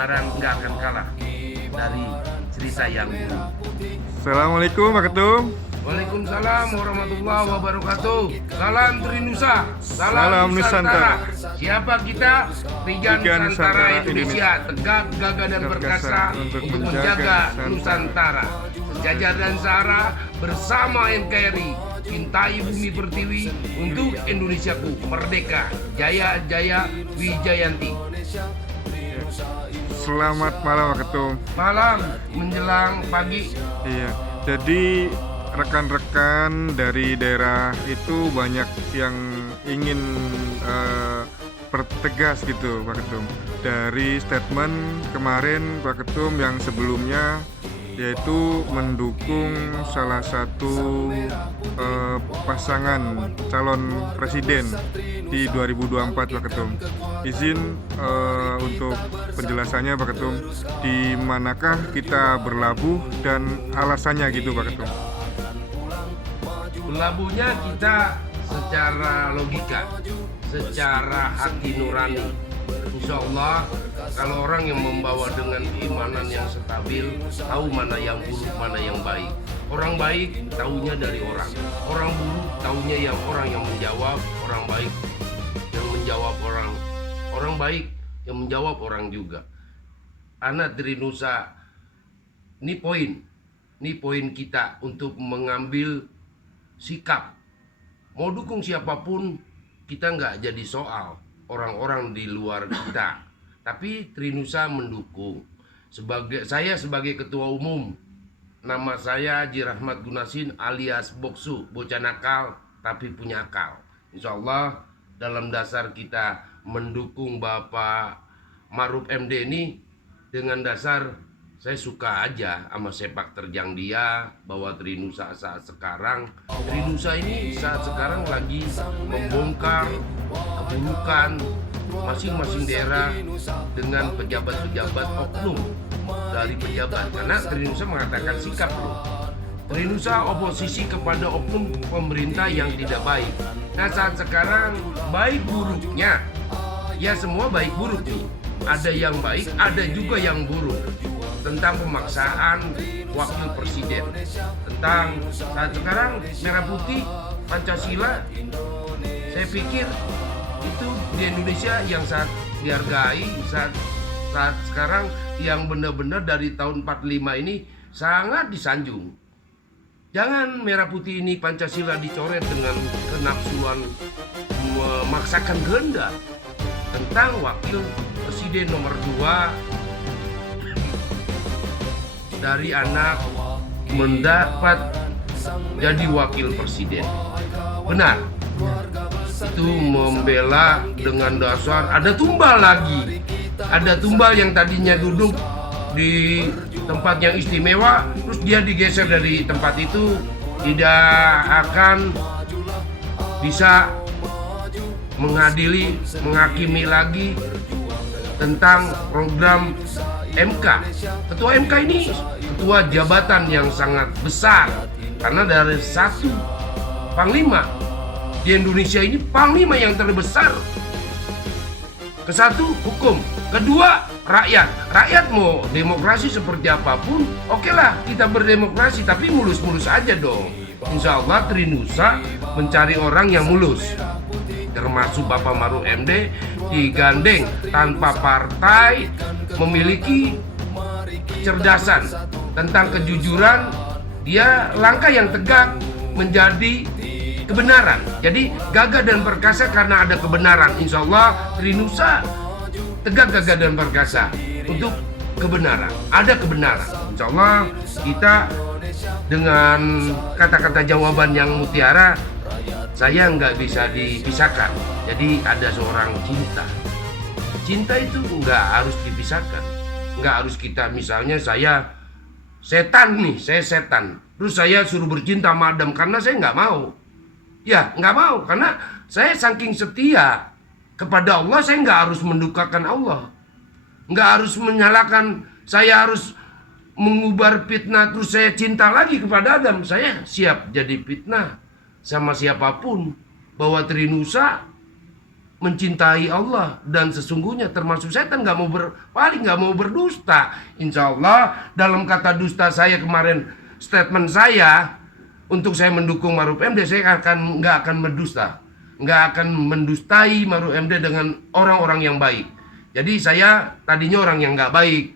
kebenaran nggak akan kalah dari cerita yang buruk. Assalamualaikum Pak Ketum. Waalaikumsalam warahmatullahi wabarakatuh. Salam Trinusa, Salam salam Nusantara. Siapa kita? Tiga Tiga Nusantara Nusantara Indonesia, tegak, gagah dan perkasa untuk menjaga Nusantara. Sejajar dan Sahara bersama NKRI, cintai bumi pertiwi untuk Indonesiaku merdeka. Jaya Jaya Wijayanti. Selamat malam Pak Ketum. Malam menjelang pagi. Iya, jadi rekan-rekan dari daerah itu banyak yang ingin pertegas gitu Pak Ketum. Dari statement kemarin Pak Ketum yang sebelumnya, yaitu mendukung salah satu pasangan calon presiden di 2024 Pak Ketum. Izin untuk penjelasannya Pak Ketum, di manakah kita berlabuh dan alasannya gitu Pak Ketum. Berlabuhnya kita secara logika, secara hati nurani. Insya Allah, kalau orang yang membawa dengan keimanan yang stabil, tahu mana yang buruk, mana yang baik. Orang baik tahunya dari orang. Orang buruk tahunya yang orang yang menjawab, orang baik yang menjawab orang. Orang baik yang menjawab orang juga. Anak Trinusa, ini poin kita untuk mengambil sikap. Mau dukung siapapun, kita nggak jadi soal orang-orang di luar kita. Tapi Trinusa mendukung. Saya sebagai ketua umum, nama saya Haji Rahmat Gunasin alias Boksu, bocah nakal tapi punya akal. Insya Allah dalam dasar kita mendukung Bapak Ma'ruf MD ini dengan dasar saya suka aja sama sepak terjang dia, bahwa Trinusa saat sekarang, Trinusa ini saat sekarang lagi membongkar keburukan masing-masing daerah dengan pejabat-pejabat oknum dari pejabat. Karena Trinusa mengatakan sikap loh. Trinusa oposisi kepada oknum pemerintah yang tidak baik. Nah saat sekarang baik buruknya, ya semua baik buruk nih. Ada yang baik, ada juga yang buruk. Tentang pemaksaan wakil presiden, tentang saat sekarang merah putih Pancasila, saya pikir itu di Indonesia yang saat dihargai, saat sekarang yang benar-benar dari tahun 45 ini sangat disanjung. Jangan merah putih ini Pancasila dicoret dengan kenafsuan memaksakan kehendak. Tentang wakil presiden nomor 2 dari anak mendapat jadi wakil presiden. Benar. Itu membela dengan dasar ada tumbal lagi. Ada tumbal yang tadinya duduk di tempat yang istimewa, terus dia digeser dari tempat itu, tidak akan bisa mengadili, menghakimi lagi tentang program MK. Ketua MK ini ketua jabatan yang sangat besar, karena dari satu panglima di Indonesia ini, panglima yang terbesar. Kesatu hukum, kedua rakyat. Rakyat mau demokrasi seperti apapun, oke lah kita berdemokrasi, tapi mulus-mulus aja dong. Insya Allah Trinusa mencari orang yang mulus, termasuk Bapak Ma'ruf MD, digandeng tanpa partai, memiliki kecerdasan tentang kejujuran. Dia langkah yang tegak menjadi kebenaran. Jadi gagah dan perkasa karena ada kebenaran. Insya Allah Trinusa tegak, gagah dan perkasa untuk kebenaran. Ada kebenaran. Insya Allah kita dengan kata-kata jawaban yang mutiara, saya nggak bisa dipisahkan. Jadi ada seorang cinta. Cinta itu nggak harus dipisahkan. Nggak harus kita, misalnya saya setan nih, saya setan, terus saya suruh bercinta sama Adam, karena saya nggak mau. Ya nggak mau, karena saya saking setia kepada Allah, saya nggak harus mendukakan Allah. Nggak harus menyalahkan, saya harus mengubar fitnah terus saya cinta lagi kepada Adam. Saya siap jadi fitnah sama siapapun, bahwa Trinusa mencintai Allah, dan sesungguhnya termasuk setan paling nggak mau berdusta. Insya Allah dalam kata dusta saya kemarin, statement saya untuk saya mendukung Maruf MD, saya nggak akan berdusta, nggak akan mendustai Maruf MD dengan orang-orang yang baik. Jadi saya tadinya orang yang nggak baik,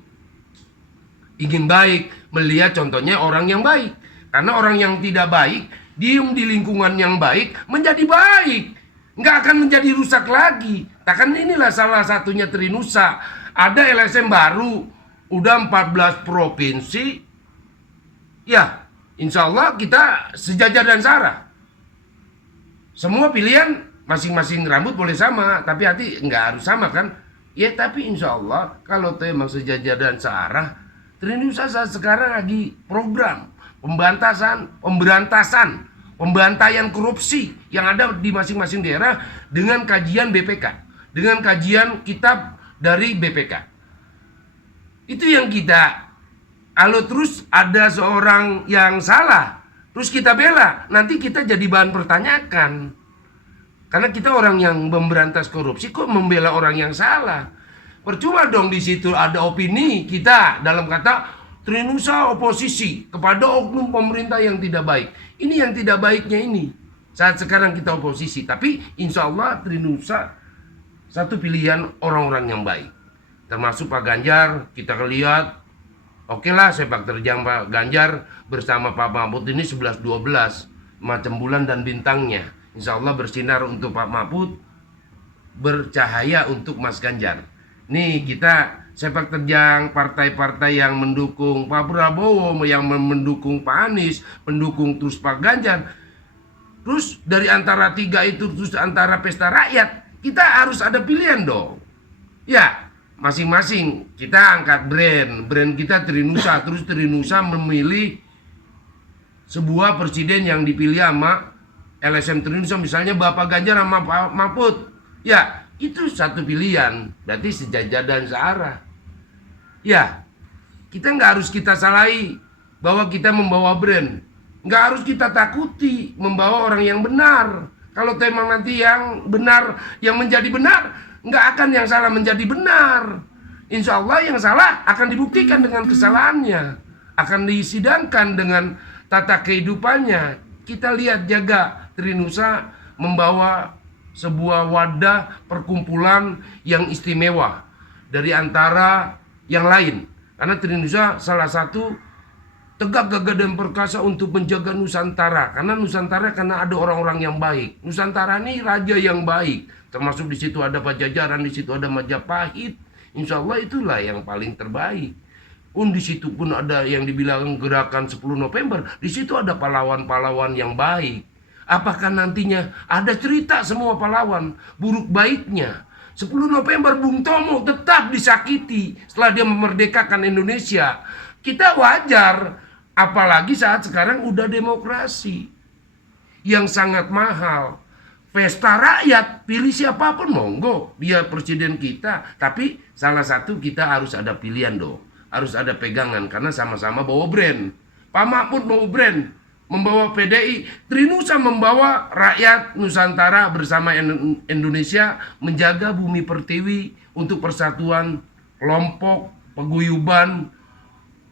ingin baik, melihat contohnya orang yang baik. Karena orang yang tidak baik, diem di lingkungan yang baik, menjadi baik, nggak akan menjadi rusak lagi. Kan inilah salah satunya Trinusa. Ada LSM baru, udah 14 provinsi. Ya, insya Allah kita sejajar dan sarah. Semua pilihan masing-masing rambut boleh sama, tapi hati nggak harus sama kan? Ya, tapi insya Allah kalau memang sejajar dan sarah, Trinusa saat sekarang lagi program pembantaian korupsi yang ada di masing-masing daerah dengan kajian BPK, dengan kajian kitab dari BPK. Itu yang kita, kalau terus ada seorang yang salah, terus kita bela, nanti kita jadi bahan pertanyaan. Karena kita orang yang memberantas korupsi, kok membela orang yang salah? Percuma dong, di situ ada opini kita dalam kata Trinusa oposisi kepada oknum pemerintah yang tidak baik. Ini yang tidak baiknya ini. Saat sekarang kita oposisi, tapi insya Allah Trinusa satu pilihan orang-orang yang baik. Termasuk Pak Ganjar, kita lihat, oke lah sepak terjang Pak Ganjar bersama Pak Mahfud ini 11-12 macam bulan dan bintangnya. Insya Allah bersinar untuk Pak Mahfud, bercahaya untuk Mas Ganjar. Nih kita sepak terjang partai-partai yang mendukung Pak Prabowo, yang mendukung Pak Anies, mendukung terus Pak Ganjar. Terus dari antara tiga itu, terus antara pesta rakyat, kita harus ada pilihan dong. Ya, masing-masing kita angkat brand kita Trinusa. Terus Trinusa memilih sebuah presiden yang dipilih sama LSM Trinusa, misalnya Bapak Ganjar sama Pak Mahfud. Ya, itu satu pilihan, berarti sejajar dan searah. Ya, kita nggak harus kita salahi bahwa kita membawa brand, nggak harus kita takuti membawa orang yang benar. Kalau memang nanti yang benar yang menjadi benar, nggak akan yang salah menjadi benar. Insya Allah yang salah akan dibuktikan dengan kesalahannya, akan disidangkan dengan tata kehidupannya. Kita lihat jaga Trinusa membawa sebuah wadah perkumpulan yang istimewa dari antara yang lain. Karena Trinusa salah satu tegak gagah dan perkasa untuk menjaga Nusantara. Karena Nusantara karena ada orang-orang yang baik. Nusantara ini raja yang baik. Termasuk di situ ada Pajajaran, di situ ada Majapahit. Insya Allah itulah yang paling terbaik. Di situ pun ada yang dibilang gerakan 10 November. Di situ ada pahlawan-pahlawan yang baik. Apakah nantinya ada cerita semua pahlawan buruk baiknya? 10 November Bung Tomo tetap disakiti setelah dia memerdekakan Indonesia. Kita wajar, apalagi saat sekarang udah demokrasi yang sangat mahal. Pesta rakyat, pilih siapapun monggo, dia presiden kita. Tapi salah satu kita harus ada pilihan dong, harus ada pegangan karena sama-sama bawa brand. Pak Mahfud bawa brand, membawa PDI, Trinusa membawa rakyat Nusantara bersama Indonesia menjaga bumi pertiwi untuk persatuan kelompok paguyuban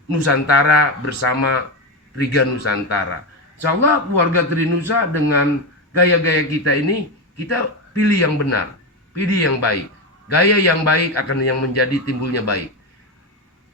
Nusantara bersama Triga Nusantara. Insya Allah keluarga Trinusa dengan gaya-gaya kita ini, kita pilih yang benar, pilih yang baik. Gaya yang baik akan yang menjadi timbulnya baik.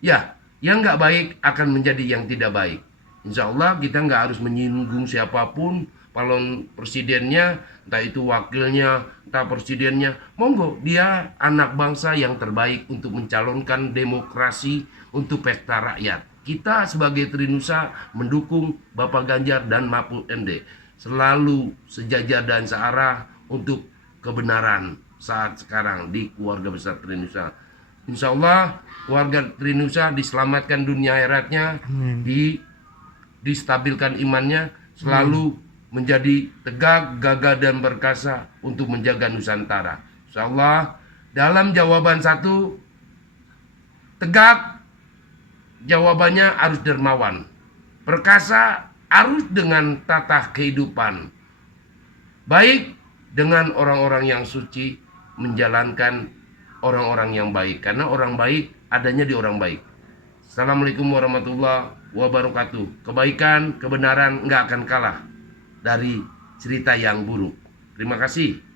Ya, yang nggak baik akan menjadi yang tidak baik. Insya Allah kita nggak harus menyinggung siapapun, calon presidennya, entah itu wakilnya, entah presidennya. Monggo, dia anak bangsa yang terbaik untuk mencalonkan demokrasi untuk pesta rakyat. Kita sebagai Trinusa mendukung Bapak Ganjar dan Mahfud MD. Selalu sejajar dan searah untuk kebenaran saat sekarang di keluarga besar Trinusa. Insya Allah keluarga Trinusa diselamatkan dunia akhiratnya, distabilkan imannya, selalu menjadi tegak, gagah dan perkasa untuk menjaga Nusantara. Insya Allah dalam jawaban satu, tegak jawabannya harus dermawan, perkasa harus dengan tata kehidupan, baik dengan orang-orang yang suci, menjalankan orang-orang yang baik, karena orang baik adanya di orang baik. Assalamualaikum warahmatullahi wabarakatuh. Kebaikan, kebenaran nggak akan kalah dari cerita yang buruk. Terima kasih.